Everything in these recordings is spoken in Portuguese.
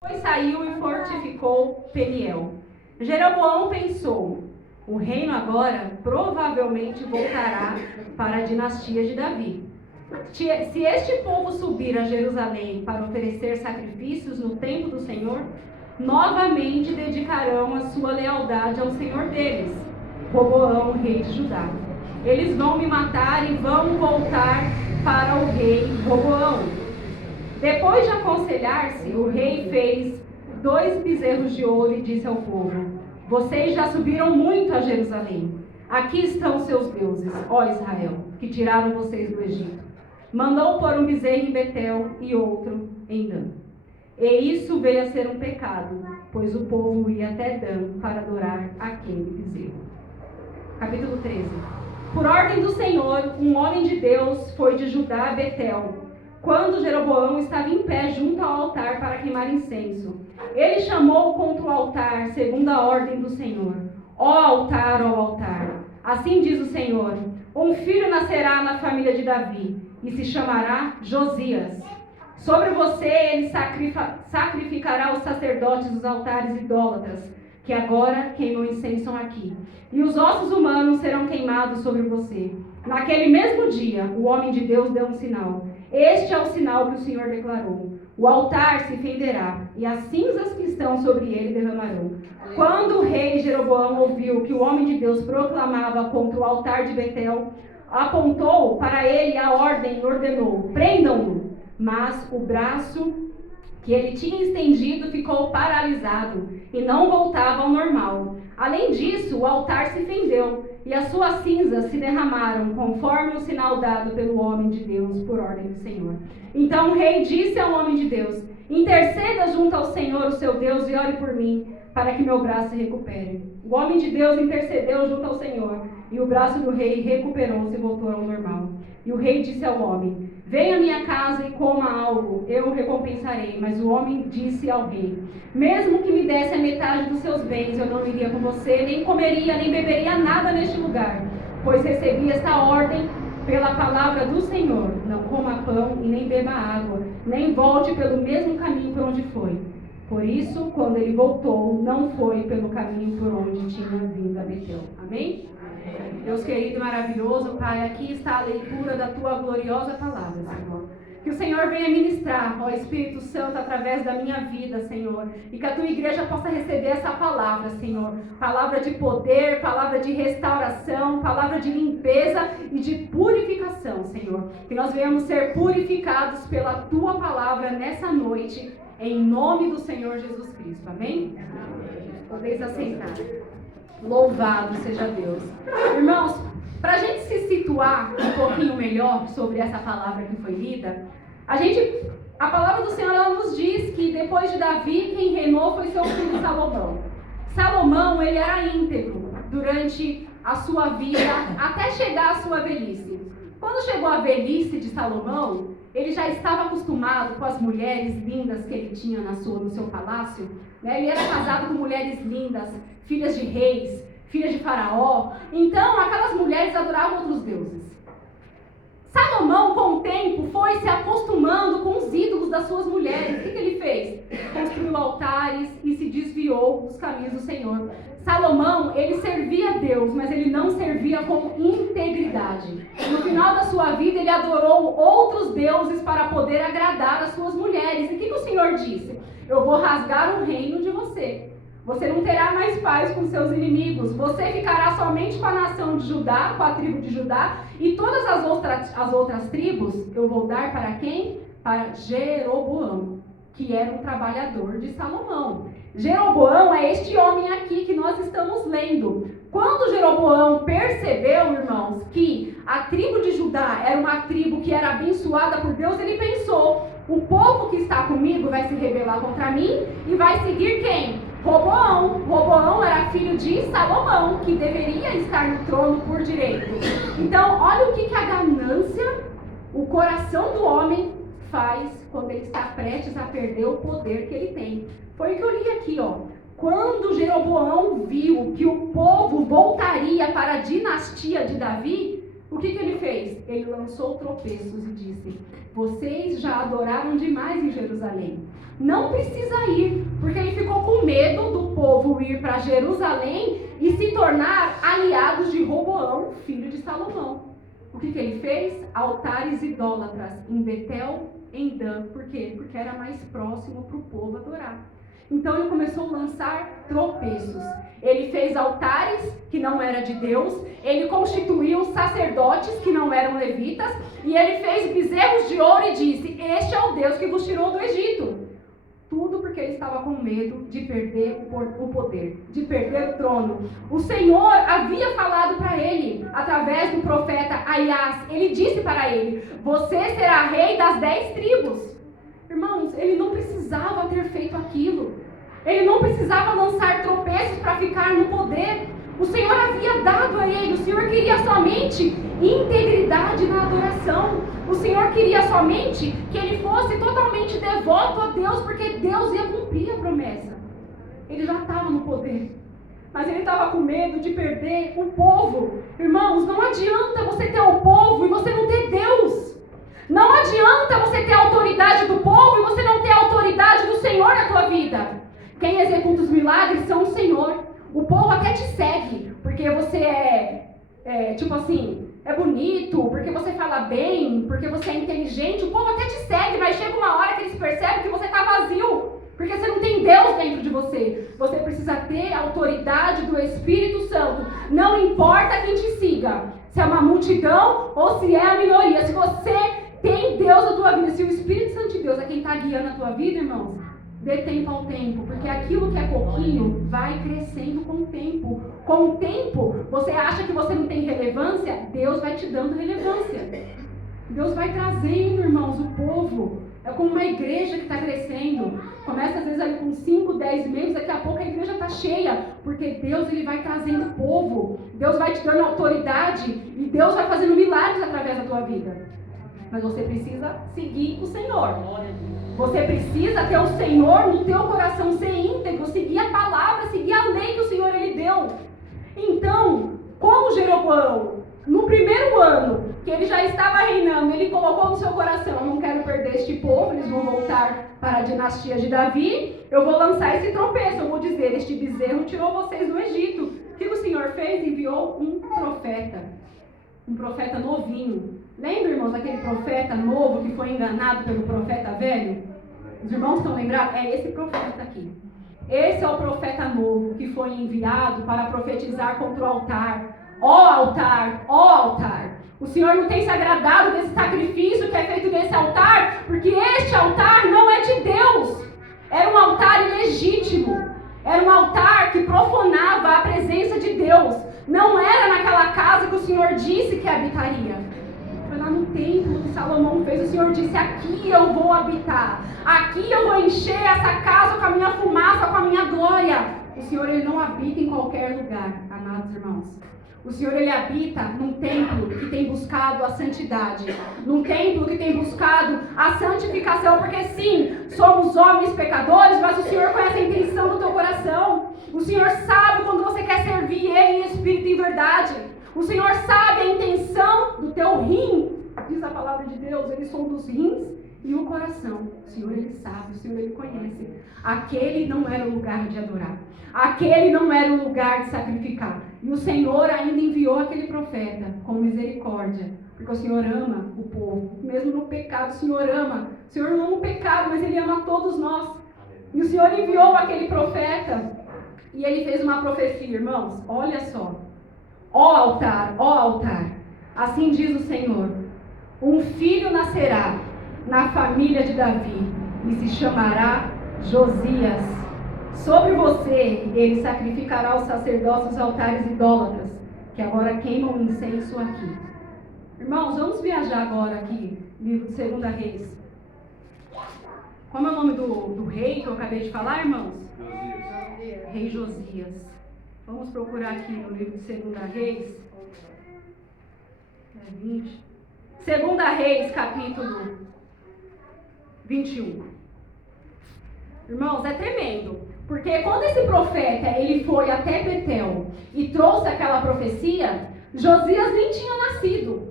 Depois saiu e fortificou Peniel. Jeroboão pensou: o reino agora provavelmente voltará para a dinastia de Davi. Se este povo subir a Jerusalém para oferecer sacrifícios no templo do Senhor, novamente dedicarão a sua lealdade ao Senhor deles, Roboão, rei de Judá. Eles vão me matar e vão voltar para o rei Roboão. Depois de aconselhar-se, o rei fez 2 bezerros de ouro e disse ao povo: vocês já subiram muito a Jerusalém. Aqui estão seus deuses, ó Israel, que tiraram vocês do Egito. Mandou pôr um bezerro em Betel e outro em Dan. E isso veio a ser um pecado, pois o povo ia até Dan para adorar aquele bezerro. Capítulo 13. Por ordem do Senhor, um homem de Deus foi de Judá a Betel, quando Jeroboão estava em pé junto ao altar para queimar incenso. Ele chamou contra o altar, segundo a ordem do Senhor: ó altar, ó altar. Assim diz o Senhor: um filho nascerá na família de Davi, e se chamará Josias. Sobre você ele sacrificará os sacerdotes dos altares idólatras, que agora queimam incenso aqui. E os ossos humanos serão queimados sobre você. Naquele mesmo dia, o homem de Deus deu um sinal. Este é o sinal que o Senhor declarou: o altar se fenderá, e as cinzas que estão sobre ele derramarão. Quando o rei Jeroboão ouviu que o homem de Deus proclamava contra o altar de Betel, apontou para ele a ordem e ordenou: prendam-no. Mas o braço que ele tinha estendido ficou paralisado e não voltava ao normal. Além disso, o altar se fendeu e as suas cinzas se derramaram, conforme o sinal dado pelo homem de Deus por ordem do Senhor. Então o rei disse ao homem de Deus: interceda junto ao Senhor, o seu Deus, e ore por mim, para que meu braço se recupere. O homem de Deus intercedeu junto ao Senhor, e o braço do rei recuperou-se e voltou ao normal. E o rei disse ao homem: venha à minha casa e coma algo, eu o recompensarei. Mas o homem disse ao rei: mesmo que me desse a metade dos seus bens, eu não iria com você, nem comeria, nem beberia nada neste lugar, pois recebi esta ordem pela palavra do Senhor: não coma pão e nem beba água, nem volte pelo mesmo caminho por onde foi. Por isso, quando ele voltou, não foi pelo caminho por onde tinha vindo a Betel. Amém? Deus querido e maravilhoso, Pai, aqui está a leitura da Tua gloriosa palavra, Senhor. Que o Senhor venha ministrar, ó Espírito Santo, através da minha vida, Senhor. E que a Tua igreja possa receber essa palavra, Senhor. Palavra de poder, palavra de restauração, palavra de limpeza e de purificação, Senhor. Que nós venhamos ser purificados pela Tua palavra nessa noite, em nome do Senhor Jesus Cristo. Amém? Podeis assentar. Louvado seja Deus. Irmãos, para a gente se situar um pouquinho melhor sobre essa palavra que foi lida, a palavra do Senhor ela nos diz que depois de Davi, quem reinou foi seu filho Salomão. Salomão, ele era íntegro durante a sua vida, até chegar à sua velhice. Quando chegou a velhice de Salomão, ele já estava acostumado com as mulheres lindas que ele tinha no seu palácio. Né? Ele era casado com mulheres lindas, filhas de reis, filhas de faraó. Então, aquelas mulheres adoravam outros deuses. Salomão, com o tempo, foi se acostumando com os ídolos das suas mulheres. O que ele fez? Construiu altares e se desviou dos caminhos do Senhor. Salomão, ele servia a Deus, mas ele não servia com integridade. No final da sua vida, ele adorou outros deuses para poder agradar as suas mulheres. E o que o Senhor disse? Eu vou rasgar o reino de você. Você não terá mais paz com seus inimigos. Você ficará somente com a nação de Judá, com a tribo de Judá. E todas as outras tribos eu vou dar para quem? Para Jeroboão, que era um trabalhador de Salomão. Jeroboão é este homem aqui que nós estamos lendo. Quando Jeroboão percebeu, irmãos, que a tribo de Judá era uma tribo que era abençoada por Deus, ele pensou: o povo que está comigo vai se rebelar contra mim e vai seguir quem? Roboão. Roboão era filho de Salomão, que deveria estar no trono por direito. Então, olha o que a ganância, o coração do homem faz quando ele está prestes a perder o poder que ele tem. Foi o que eu li aqui, ó. Quando Jeroboão viu que o povo voltaria para a dinastia de Davi, O que ele fez? Ele lançou tropeços e disse: vocês já adoraram demais em Jerusalém. Não precisa ir, porque ele ficou com medo do povo ir para Jerusalém e se tornar aliados de Roboão, filho de Salomão. O que ele fez? Altares idólatras em Betel, em Dan. Por quê? Porque era mais próximo para o povo adorar. Então ele começou a lançar tropeços. Ele fez altares que não eram de Deus, ele constituiu sacerdotes que não eram levitas, e ele fez bezerros de ouro e disse: este é o Deus que vos tirou do Egito. Tudo porque ele estava com medo de perder o poder, de perder o trono. O Senhor havia falado para ele, através do profeta Aias. Ele disse para ele: você será rei das 10 tribos. Irmãos, ele não precisava ter feito aquilo. Ele não precisava lançar tropeços para ficar no poder. O Senhor havia dado a ele. O Senhor queria somente integridade na adoração. O Senhor queria somente que ele fosse totalmente devoto a Deus, porque Deus ia cumprir a promessa. Ele já estava no poder, mas ele estava com medo de perder o povo. Irmãos, não adianta você ter o povo e você não ter Deus. Não adianta você ter a autoridade do povo e você não ter a autoridade do Senhor na tua vida. Quem executa os milagres são o Senhor. O povo até te segue, porque você tipo assim, é bonito, porque você fala bem, porque você é inteligente. O povo até te segue, mas chega uma hora que eles percebem que você está vazio, porque você não tem Deus dentro de você. Você precisa ter a autoridade do Espírito Santo. Não importa quem te siga, se é uma multidão ou se é a minoria. Se você tem Deus na tua vida, se o Espírito Santo de Deus é quem está guiando a tua vida, irmãos, dê tempo ao tempo, porque aquilo que é pouquinho vai crescendo com o tempo. Com o tempo, você acha que você não tem relevância, Deus vai te dando relevância. Deus vai trazendo, irmãos, o povo. É como uma igreja que está crescendo. Começa às vezes ali com 5, 10 membros, daqui a pouco a igreja está cheia, porque Deus ele vai trazendo o povo. Deus vai te dando autoridade e Deus vai fazendo milagres através da tua vida. Mas você precisa seguir o Senhor. Você precisa ter o Senhor no teu coração, ser íntegro, seguir a palavra, seguir a lei que o Senhor ele deu. Então, como Jeroboão, no primeiro ano que ele já estava reinando, ele colocou no seu coração: eu não quero perder este povo, eles vão voltar para a dinastia de Davi, eu vou lançar esse tropeço, eu vou dizer: este bezerro tirou vocês do Egito. O que o Senhor fez? Enviou um profeta novinho. Lembra, irmãos, aquele profeta novo que foi enganado pelo profeta velho? Os irmãos estão lembrados? É esse profeta aqui. Esse é o profeta novo que foi enviado para profetizar contra o altar. Ó altar, ó altar. O Senhor não tem se agradado desse sacrifício que é feito nesse altar, porque este altar não é de Deus. Era um altar ilegítimo. Era um altar que profanava a presença de Deus. Não era naquela casa que o Senhor disse que habitaria. Foi lá no templo que Salomão fez. O Senhor disse: aqui eu vou habitar. Aqui eu vou encher essa casa com a minha fumaça, com a minha glória. O Senhor ele não habita em qualquer lugar, amados irmãos. O Senhor ele habita num templo que tem buscado a santidade, num templo que tem buscado a santificação, porque sim, somos homens pecadores, mas o Senhor conhece a intenção do teu coração. O Senhor sabe quando você quer servir Ele em espírito e em verdade. O Senhor sabe a intenção do teu rim, diz a palavra de Deus. Eles são dos rins e o coração. O Senhor ele sabe, o Senhor ele conhece. Aquele não era o lugar de adorar. Aquele não era o lugar de sacrificar. E o Senhor ainda enviou aquele profeta com misericórdia, porque o Senhor ama o povo. Mesmo no pecado, o Senhor ama. O Senhor não ama o pecado, mas Ele ama todos nós. E o Senhor enviou aquele profeta e ele fez uma profecia, irmãos. Olha só. Ó altar, assim diz o Senhor: um filho nascerá na família de Davi e se chamará Josias. Sobre você ele sacrificará os sacerdócios e altares idólatras, que agora queimam incenso aqui. Irmãos, vamos viajar agora aqui, livro de 2 Reis. Como é o nome do rei que eu acabei de falar, irmãos? Josias. Rei Josias. Vamos procurar aqui no livro de 2 Reis. 20. 2 Reis, capítulo 21. Irmãos, é tremendo. Porque quando esse profeta ele foi até Betel e trouxe aquela profecia, Josias nem tinha nascido.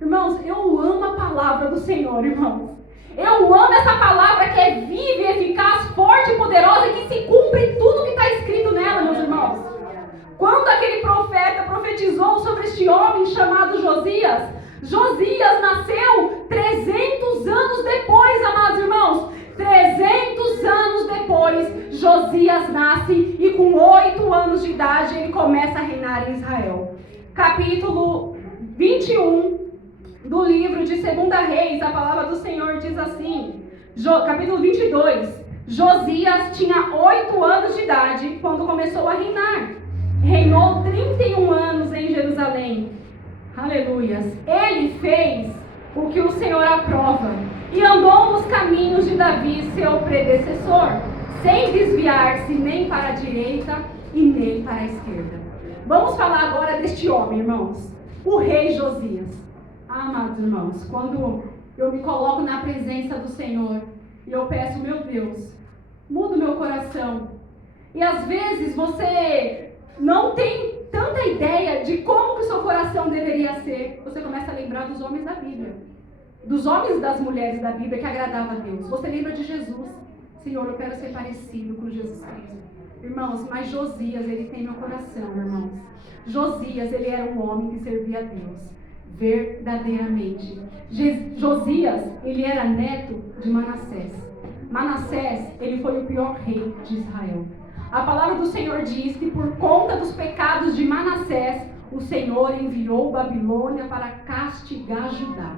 Irmãos, eu amo a palavra do Senhor, irmãos. Eu amo essa palavra que é viva, eficaz, forte e poderosa e que se cumpre tudo que está escrito nela, meus irmãos. Quando aquele profeta profetizou sobre este homem chamado Josias, Josias nasceu 300 anos depois, amados irmãos. 300 anos depois, Josias nasce e com 8 anos de idade ele começa a reinar em Israel. Capítulo 21 do livro de 2 Reis, a palavra do Senhor diz assim, capítulo 22, Josias tinha 8 anos de idade quando começou a reinar. Reinou 31 anos em Jerusalém. Aleluias. Ele fez o que o Senhor aprova e andou nos caminhos de Davi, seu predecessor, sem desviar-se nem para a direita e nem para a esquerda. Vamos falar agora deste homem, irmãos, o rei Josias. Amados irmãos, quando eu me coloco na presença do Senhor e eu peço, meu Deus, muda o meu coração. E às vezes você não tem tanta ideia de como que o seu coração deveria ser. Você começa a lembrar dos homens da Bíblia, dos homens e das mulheres da Bíblia que agradavam a Deus. Você lembra de Jesus. Senhor, eu quero ser parecido com Jesus Cristo. Irmãos, mas Josias, ele tem meu coração, irmãos. Josias, ele era um homem que servia a Deus verdadeiramente. Josias, ele era neto de Manassés. Manassés, ele foi o pior rei de Israel. A palavra do Senhor diz que por conta dos pecados de Manassés, o Senhor enviou Babilônia para castigar Judá.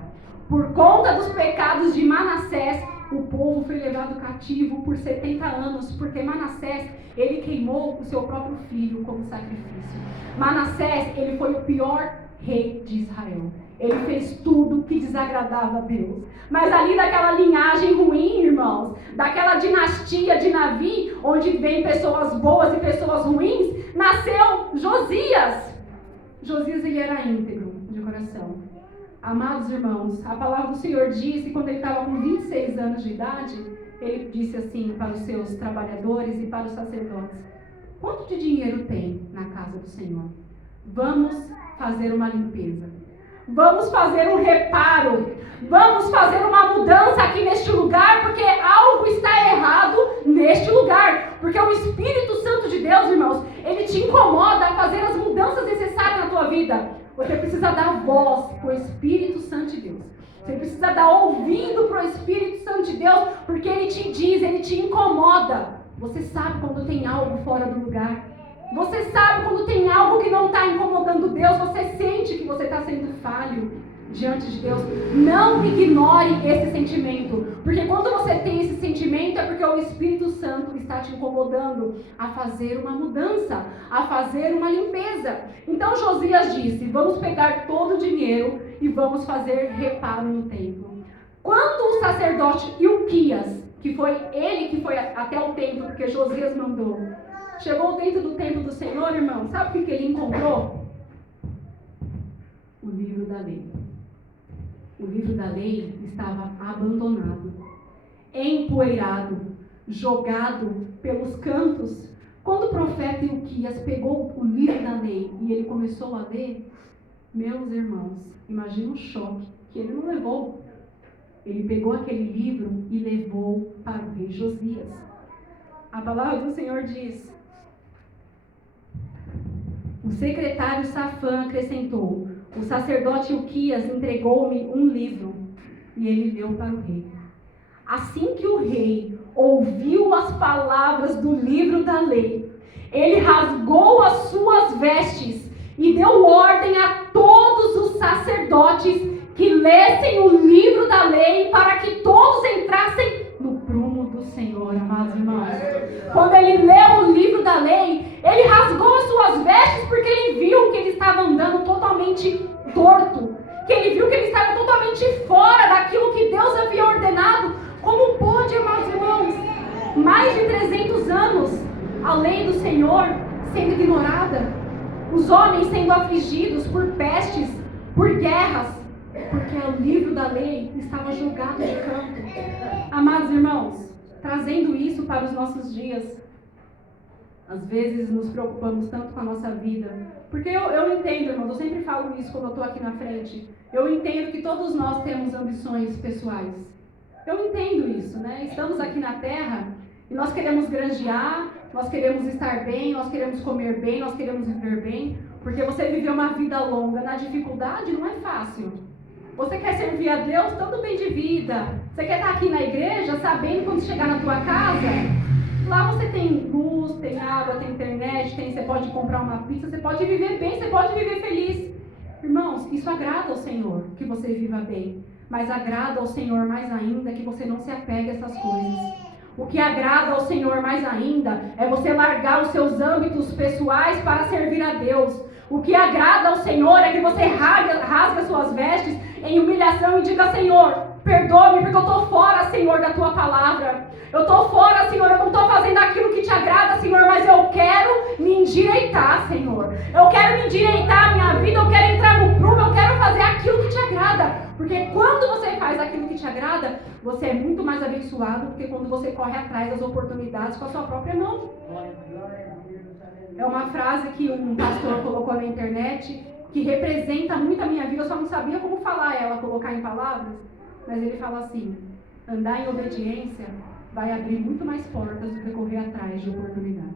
Por conta dos pecados de Manassés, o povo foi levado cativo por 70 anos, porque Manassés, ele queimou o seu próprio filho como sacrifício. Manassés, ele foi o pior rei de Israel. Ele fez tudo que desagradava a Deus. Mas ali daquela linhagem ruim, irmãos, daquela dinastia de Davi, onde vem pessoas boas e pessoas ruins, nasceu Josias. Josias, ele era íntegro de coração. Amados irmãos, a palavra do Senhor diz que quando ele estava com 26 anos de idade, ele disse assim para os seus trabalhadores e para os sacerdotes: quanto de dinheiro tem na casa do Senhor? Vamos fazer uma limpeza. Vamos fazer um reparo. Vamos fazer uma mudança aqui neste lugar, porque algo está errado neste lugar. Porque o Espírito Santo de Deus, irmãos, ele te incomoda a fazer as mudanças necessárias na tua vida. Você precisa dar voz para o Espírito Santo de Deus. Você precisa dar ouvido para o Espírito Santo de Deus, porque ele te diz, ele te incomoda. Você sabe quando tem algo fora do lugar. Você sabe quando tem algo que não está incomodando Deus. Você sente que você está sendo falho diante de Deus. Não ignore esse sentimento, porque quando você tem esse sentimento é porque o Espírito Santo está te incomodando a fazer uma mudança, a fazer uma limpeza. Então Josias disse: vamos pegar todo o dinheiro e vamos fazer reparo no templo. Quando o sacerdote Ilquias, que foi ele que foi até o templo, porque Josias mandou, chegou dentro do templo do Senhor, irmão, sabe o que ele encontrou? O livro da lei. O livro da lei estava abandonado, empoeirado, jogado pelos cantos. Quando o profeta Ilquias pegou o livro da lei e ele começou a ler, meus irmãos, imagina o choque que ele não levou. Ele pegou aquele livro e levou para o rei Josias. A palavra do Senhor diz: o secretário Safã acrescentou: o sacerdote Ilquias entregou-me um livro, e ele leu para o rei. Assim que o rei ouviu as palavras do livro da lei, ele rasgou as suas vestes e deu ordem a todos os sacerdotes que lessem o livro da lei para que todos entrassem no prumo do Senhor. Amados irmãos, quando ele leu o livro da lei, ele rasgou as suas vestes porque ele viu que ele estava andando totalmente torto, que ele viu que ele estava totalmente fora daquilo que Deus havia ordenado. Como pode, amados irmãos, mais de 300 anos a lei do Senhor sendo ignorada, os homens sendo afligidos por pestes, por guerras, porque o livro da lei estava jogado de canto. Amados irmãos, trazendo isso para os nossos dias, Às vezes nos preocupamos tanto com a nossa vida. Porque eu entendo, irmãos, eu sempre falo isso quando eu estou aqui na frente. Eu entendo que todos nós temos ambições pessoais. Eu entendo isso, né? Estamos aqui na Terra e nós queremos granjear, nós queremos estar bem, nós queremos comer bem, nós queremos viver bem. Porque você viver uma vida longa na dificuldade não é fácil. Você quer servir a Deus todo bem de vida. Você quer estar aqui na igreja sabendo quando chegar na tua casa, lá você tem luz, tem água, tem internet, você pode comprar uma pizza, você pode viver bem, você pode viver feliz. Irmãos, isso agrada ao Senhor, que você viva bem. Mas agrada ao Senhor mais ainda que você não se apegue a essas coisas. O que agrada ao Senhor mais ainda é você largar os seus âmbitos pessoais para servir a Deus. O que agrada ao Senhor é que você rasga suas vestes em humilhação e diga: Senhor, perdoa-me porque eu estou fora, Senhor, da tua palavra. Eu estou fora, Senhor, eu não estou fazendo aquilo que te agrada, Senhor, mas eu quero me endireitar, Senhor. Eu quero me endireitar a minha vida, eu quero entrar no prumo, eu quero fazer aquilo que te agrada. Porque quando você faz aquilo que te agrada, você é muito mais abençoado do que quando você corre atrás das oportunidades com a sua própria mão. É uma frase que um pastor colocou na internet, que representa muito a minha vida, eu só não sabia como falar ela, colocar em palavras, mas ele fala assim: andar em obediência vai abrir muito mais portas do que correr atrás de oportunidades.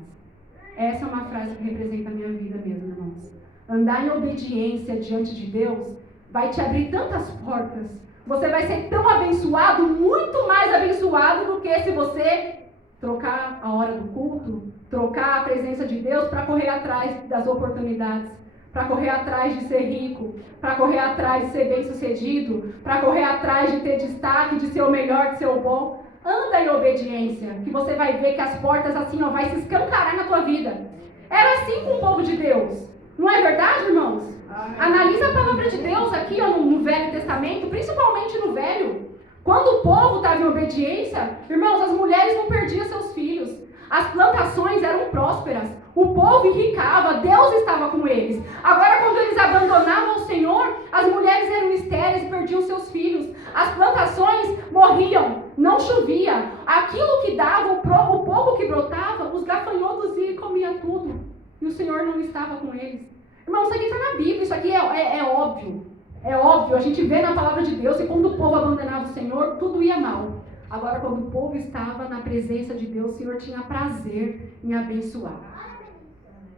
Essa é uma frase que representa a minha vida mesmo, irmãos. Andar em obediência diante de Deus vai te abrir tantas portas, você vai ser tão abençoado, muito mais abençoado do que se você trocar a hora do culto, trocar a presença de Deus para correr atrás das oportunidades, para correr atrás de ser rico, para correr atrás de ser bem-sucedido, para correr atrás de ter destaque, de ser o melhor, de ser o bom. Anda em obediência, que você vai ver que as portas assim ó, vai se escancarar na tua vida. Era assim com o povo de Deus. Não é verdade, irmãos? Analisa a palavra de Deus aqui ó, no Velho Testamento, principalmente no Velho. Quando o povo estava em obediência, irmãos, as mulheres não perdiam seus filhos. As plantações eram prósperas. O povo enricava, Deus estava com eles. Agora, quando eles abandonavam o Senhor, as mulheres eram estéreis e perdiam seus filhos. As plantações morriam, não chovia. Aquilo que dava, o pouco que brotava, os gafanhotos iam e comiam tudo. E o Senhor não estava com eles. Irmão, isso aqui está na Bíblia, isso aqui é óbvio. É óbvio, a gente vê na palavra de Deus que quando o povo abandonava o Senhor, tudo ia mal. Agora, quando o povo estava na presença de Deus, o Senhor tinha prazer em abençoar.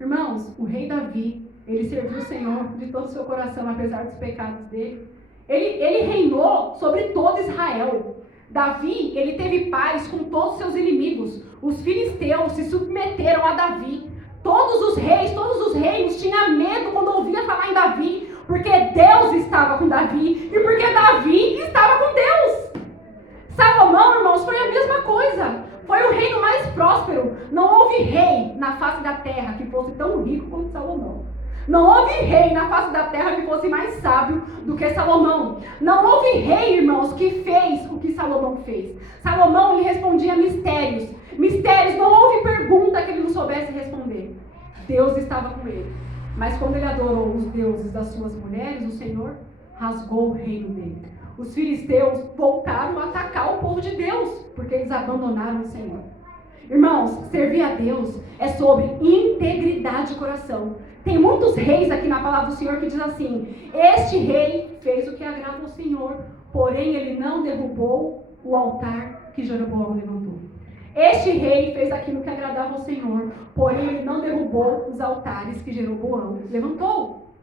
Irmãos, o rei Davi, ele serviu o Senhor de todo o seu coração, apesar dos pecados dele. Ele reinou sobre todo Israel. Davi, ele teve paz com todos os seus inimigos. Os filisteus se submeteram a Davi. Todos os reis, todos os reinos tinham medo quando ouviam falar em Davi, porque Deus estava com Davi e porque Davi estava com Deus. Salomão, irmãos, foi a mesma coisa. Foi o reino mais próspero. Não houve rei na face da terra que fosse tão rico quanto Salomão. Não houve rei na face da terra que fosse mais sábio do que Salomão. Não houve rei, irmãos, que fez o que Salomão fez. Salomão, ele respondia mistérios. Mistérios, não houve pergunta que ele não soubesse responder. Deus estava com ele. Mas quando ele adorou os deuses das suas mulheres, o Senhor rasgou o reino dele. Os filisteus voltaram a atacar o povo de Deus, porque eles abandonaram o Senhor. Irmãos, servir a Deus é sobre integridade de coração. Tem muitos reis aqui na palavra do Senhor que diz assim: este rei fez o que agrada ao Senhor, porém ele não derrubou o altar que Jeroboão levantou. Este rei fez aquilo que agradava ao Senhor, porém ele não derrubou os altares que Jeroboão levantou.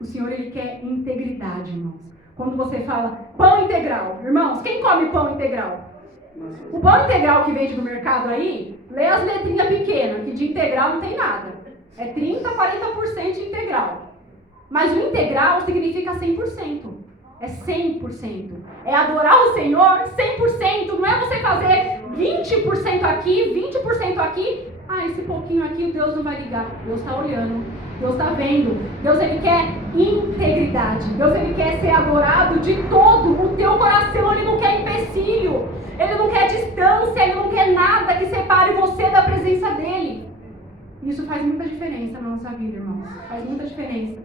O Senhor, ele quer integridade, irmãos. Quando você fala pão integral, irmãos, quem come pão integral? O pão integral que vende no mercado aí, lê as letrinhas pequenas, que de integral não tem nada. É 30%, 40% integral. Mas o integral significa 100%. É 100%. É adorar o Senhor 100%. Não é você fazer 20% aqui, 20% aqui. Ah, esse pouquinho aqui Deus não vai ligar. Deus está olhando. Deus está vendo. Deus, ele quer integridade. Deus, ele quer ser adorado de todo o teu coração. Ele não quer empecilho. Ele não quer distância. Ele não quer nada que separe você da presença dele. Isso faz muita diferença na nossa vida, irmãos. Faz muita diferença.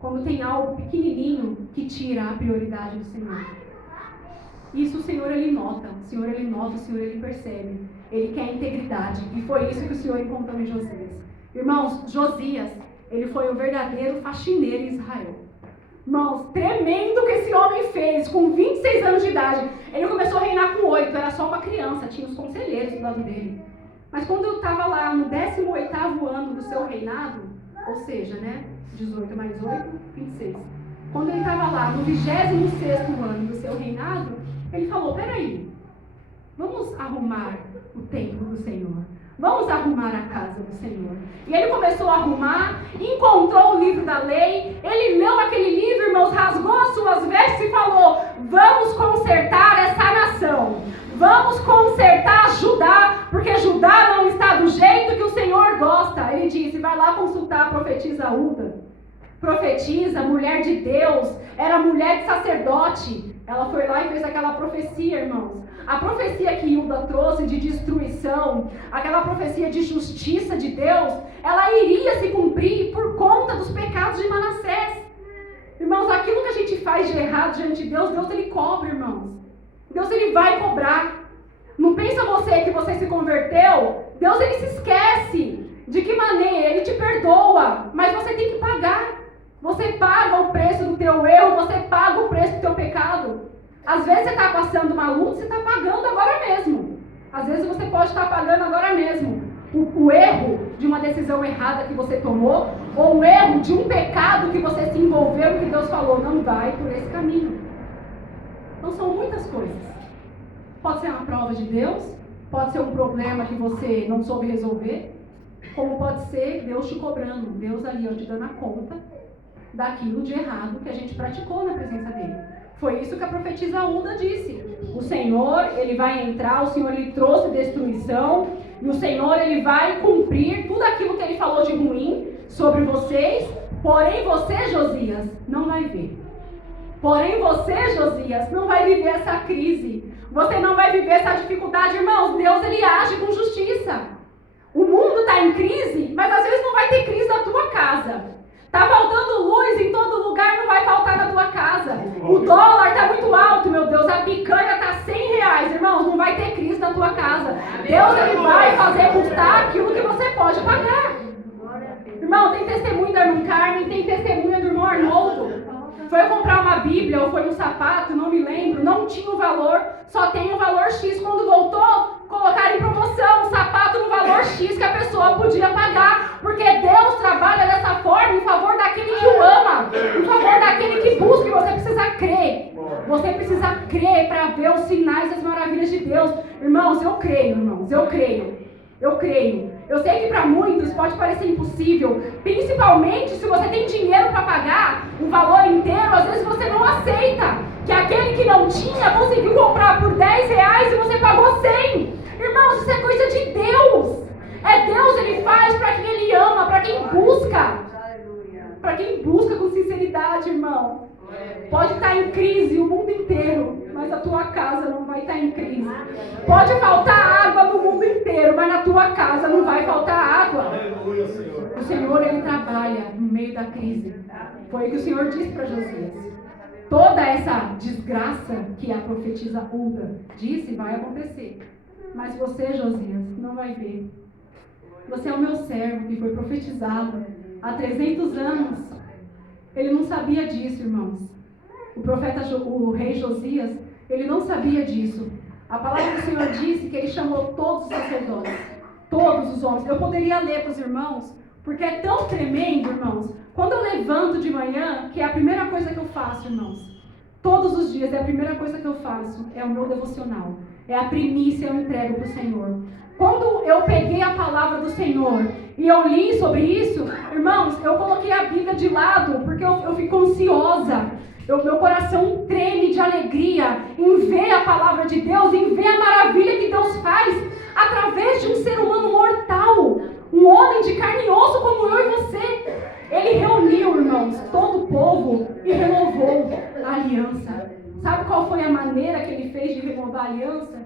Quando tem algo pequenininho que tira a prioridade do Senhor. Isso o Senhor, ele nota. O Senhor, ele nota. O Senhor, ele percebe. Ele quer integridade. E foi isso que o Senhor encontrou em Josias. Irmãos, Josias, ele foi o verdadeiro faxineiro em Israel. Irmãos, tremendo que esse homem fez, com 26 anos de idade. Ele começou a reinar com 8, era só uma criança, tinha os conselheiros do lado dele. Mas quando eu estava lá no 18º ano do seu reinado, ou seja, né, 18 mais 8, 26. Quando ele estava lá no 26º ano do seu reinado, ele falou, peraí, vamos arrumar o templo do Senhor. Vamos arrumar a casa do Senhor. E ele começou a arrumar, encontrou o livro da lei, ele leu aquele livro, irmãos, rasgou as suas vestes e falou, vamos consertar essa nação. Vamos consertar Judá, porque Judá não está do jeito que o Senhor gosta. Ele disse, vai lá consultar a profetisa Hulda. Profetisa, mulher de Deus, era mulher de sacerdote. Ela foi lá e fez aquela profecia, irmãos. A profecia que Hilda trouxe de destruição, aquela profecia de justiça de Deus, ela iria se cumprir por conta dos pecados de Manassés. Irmãos, aquilo que a gente faz de errado diante de Deus, Deus ele cobra, irmãos. Deus ele vai cobrar. Não pensa você que você se converteu, Deus ele se esquece. De que maneira? Ele te perdoa, mas você tem que pagar. Você paga o preço do teu erro, você paga o preço do teu pecado. Às vezes você está passando uma luta, você está pagando agora mesmo. Às vezes você pode estar pagando agora mesmo o erro de uma decisão errada que você tomou, ou o erro de um pecado que você se envolveu e que Deus falou, não vai por esse caminho. Então são muitas coisas. Pode ser uma prova de Deus, pode ser um problema que você não soube resolver, como pode ser Deus te cobrando, Deus ali te dando a conta daquilo de errado que a gente praticou na presença dele. Foi isso que a profetisa Hulda disse. O Senhor, ele vai entrar, o Senhor, ele trouxe destruição, e o Senhor, ele vai cumprir tudo aquilo que ele falou de ruim sobre vocês, porém você, Josias, não vai ver. Porém você, Josias, não vai viver essa crise. Você não vai viver essa dificuldade, irmãos. Deus, ele age com justiça. O mundo está em crise, mas às vezes não vai ter crise na tua casa. Está faltando luz em todo lugar, não vai faltar na tua casa. O dólar está muito alto, meu Deus. A picanha está R$100, irmãos. Não vai ter crise na tua casa. Deus, ele vai fazer custar aquilo que você pode pagar. Irmão, tem testemunho da irmã Carmen, tem testemunho do irmão Arnoldo. Foi comprar uma Bíblia ou foi um sapato, não me lembro, não tinha o valor, só tem o valor X. Quando voltou, colocaram em promoção o sapato no valor X que a pessoa podia pagar, porque Deus trabalha dessa forma em favor daquele que o ama, em favor daquele que busca, e você precisa crer. Você precisa crer para ver os sinais e as maravilhas de Deus. Irmãos, eu creio, irmãos, eu creio. Eu sei que para muitos pode parecer impossível, principalmente se você tem dinheiro para pagar o valor inteiro, às vezes você não aceita que aquele que não tinha conseguiu comprar por R$10 e você pagou 100. Irmãos, isso é coisa de Deus. É Deus, ele faz para quem ele ama, para quem busca. Para quem busca com sinceridade, irmão. Pode estar em crise o mundo inteiro, mas a tua casa não vai estar em crise. Pode faltar água no mundo inteiro, mas na tua casa não vai faltar água. O Senhor, ele trabalha no meio da crise. Foi o que o Senhor disse para Josias. Toda essa desgraça que a profetisa Hulda disse vai acontecer. Mas você, Josias, não vai ver. Você é o meu servo que foi profetizado há 300 anos. Ele não sabia disso, irmãos. O rei Josias, ele não sabia disso. A palavra do Senhor disse que ele chamou todos os sacerdotes, todos os homens. Eu poderia ler para os irmãos, porque é tão tremendo, irmãos. Quando eu levanto de manhã, que é a primeira coisa que eu faço, irmãos. Todos os dias é a primeira coisa que eu faço, é o meu devocional. É a primícia que eu entrego para o Senhor. Quando eu peguei a palavra do Senhor e eu li sobre isso, irmãos, eu coloquei a Bíblia de lado, porque eu fico ansiosa. Meu coração treme de alegria em ver a palavra de Deus, em ver a maravilha que Deus faz através de um ser humano mortal, um homem de carne e osso como eu e você. Ele reuniu, irmãos, todo o povo e renovou a aliança. Sabe qual foi a maneira que ele fez de renovar a aliança?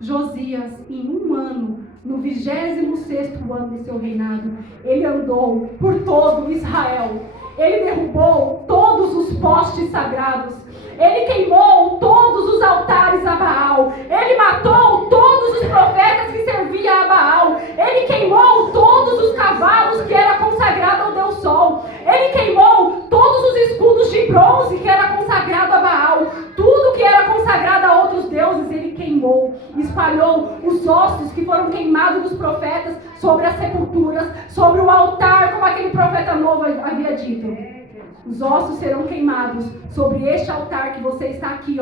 Josias, em um ano, no 26º ano do seu reinado, ele andou por todo Israel. Ele derrubou todos os postes sagrados. Ele queimou todos os altares a Baal. Ele matou todos os profetas que servia a Baal. Ele queimou todos os cavalos que era consagrado ao Deus Sol. Ele queimou todos os escudos de bronze que era consagrado a Baal. Tudo que era consagrado a outros deuses, ele queimou. Espalhou os ossos que foram queimados dos profetas sobre as sepulturas, sobre o altar, como aquele profeta novo havia dito. Os ossos serão queimados sobre este altar que você está aqui,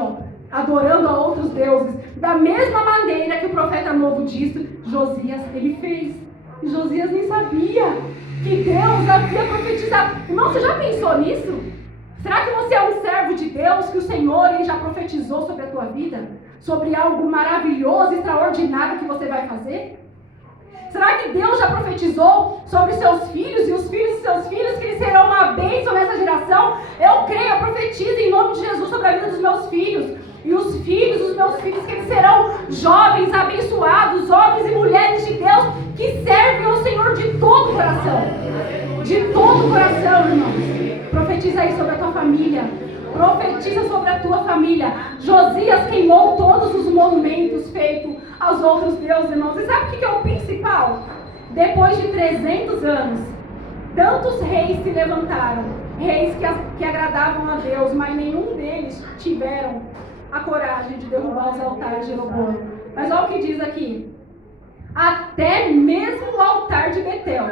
adorando a outros deuses. Da mesma maneira que o profeta novo disse, Josias, ele fez. E Josias nem sabia que Deus havia profetizado. Irmão, você já pensou nisso? Será que você é um servo de Deus, que o Senhor ele já profetizou sobre a tua vida? Sobre algo maravilhoso, extraordinário que você vai fazer? Será que Deus já profetizou sobre seus filhos e os filhos de seus filhos, que eles serão uma bênção nessa geração? Eu creio, eu profetizo em nome de Jesus sobre a vida dos meus filhos. E os filhos dos meus filhos, que eles serão jovens, abençoados, homens e mulheres de Deus, que servem ao Senhor de todo o coração. De todo o coração, irmãos. Profetiza aí sobre a tua família. Profetiza sobre a tua família. Josias queimou todos os monumentos feitos aos outros deuses, irmãos. E sabe o que é o principal? Depois de 300 anos, tantos reis se levantaram. Reis que agradavam a Deus, mas nenhum deles tiveram a coragem de derrubar os altares de Jeroboão. Mas olha o que diz aqui. Até mesmo o altar de Betel,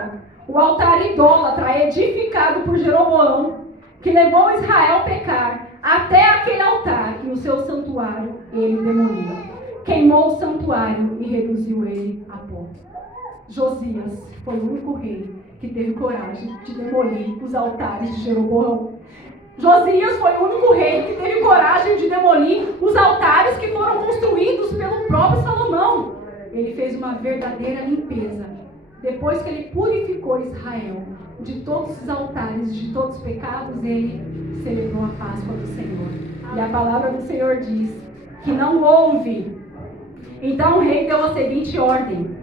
o altar idólatra edificado por Jeroboão, que levou Israel a pecar, até aquele altar e o seu santuário ele demoliu. Queimou o santuário e reduziu ele a pó. Josias foi o único rei que teve coragem de demolir os altares de Jeroboão. Josias foi o único rei que teve coragem de demolir os altares que foram construídos pelo próprio Salomão. Ele fez uma verdadeira limpeza. Depois que ele purificou Israel de todos os altares, de todos os pecados, ele celebrou a Páscoa do Senhor. E a palavra do Senhor diz que não houve. Então o rei deu a seguinte ordem: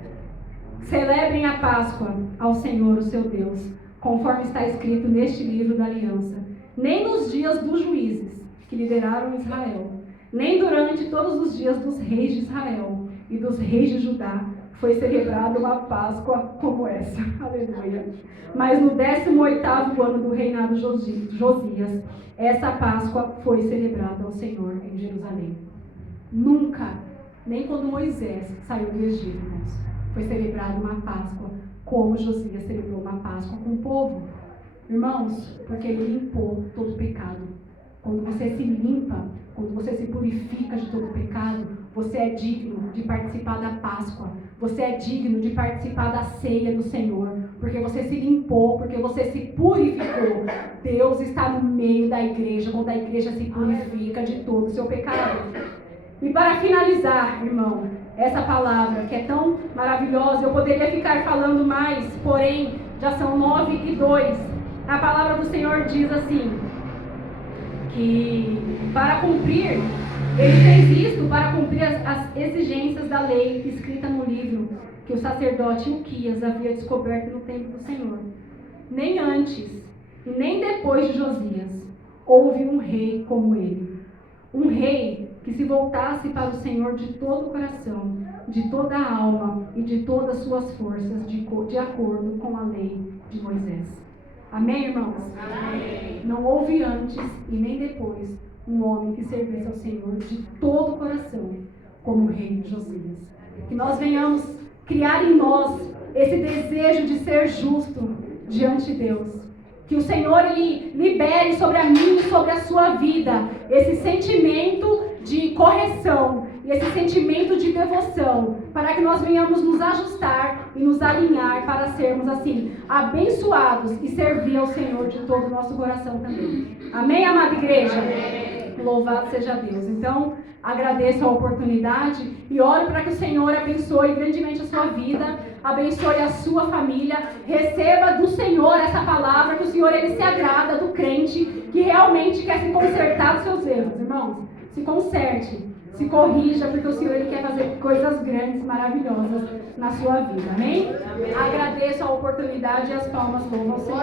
celebrem a Páscoa ao Senhor, o seu Deus, conforme está escrito neste livro da aliança. Nem nos dias dos juízes que lideraram Israel, nem durante todos os dias dos reis de Israel e dos reis de Judá foi celebrada uma Páscoa como essa. Aleluia. Mas no 18º ano do reinado de Josias, essa Páscoa foi celebrada ao Senhor em Jerusalém. Nunca, nem quando Moisés saiu do Egito, irmãos, foi celebrada uma Páscoa como Josias celebrou uma Páscoa com o povo. Irmãos, porque ele limpou todo o pecado. Quando você se limpa, quando você se purifica de todo o pecado, você é digno de participar da Páscoa. Você é digno de participar da ceia do Senhor. Porque você se limpou, porque você se purificou. Deus está no meio da igreja, quando a igreja se purifica de todo o seu pecado. E para finalizar, irmão, essa palavra que é tão maravilhosa, eu poderia ficar falando mais, porém, já são 9:02. A palavra do Senhor diz assim, que para cumprir, ele fez isso para cumprir as exigências da lei escrita no livro que o sacerdote Uquias havia descoberto no templo do Senhor. Nem antes e nem depois de Josias houve um rei como ele. Um rei que se voltasse para o Senhor de todo o coração, de toda a alma e de todas as suas forças, de acordo com a lei de Moisés. Amém, irmãos? Amém. Não houve antes e nem depois um homem que servisse ao Senhor de todo o coração, como o rei Josias. Que nós venhamos criar em nós esse desejo de ser justo diante de Deus. Que o Senhor ele libere sobre a mim e sobre a sua vida esse sentimento de correção e esse sentimento de devoção, para que nós venhamos nos ajustar e nos alinhar para sermos assim, abençoados e servir ao Senhor de todo o nosso coração também. Amém, amada igreja? Amém. Louvado seja Deus. Então, agradeço a oportunidade e oro para que o Senhor abençoe grandemente a sua vida, abençoe a sua família, receba do Senhor essa palavra, que o Senhor ele se agrada do crente que realmente quer se consertar dos seus erros, irmãos. Se conserte, se corrija, porque o Senhor ele quer fazer coisas grandes, maravilhosas na sua vida. Amém? Amém. Agradeço a oportunidade e as palmas louvam ao Senhor.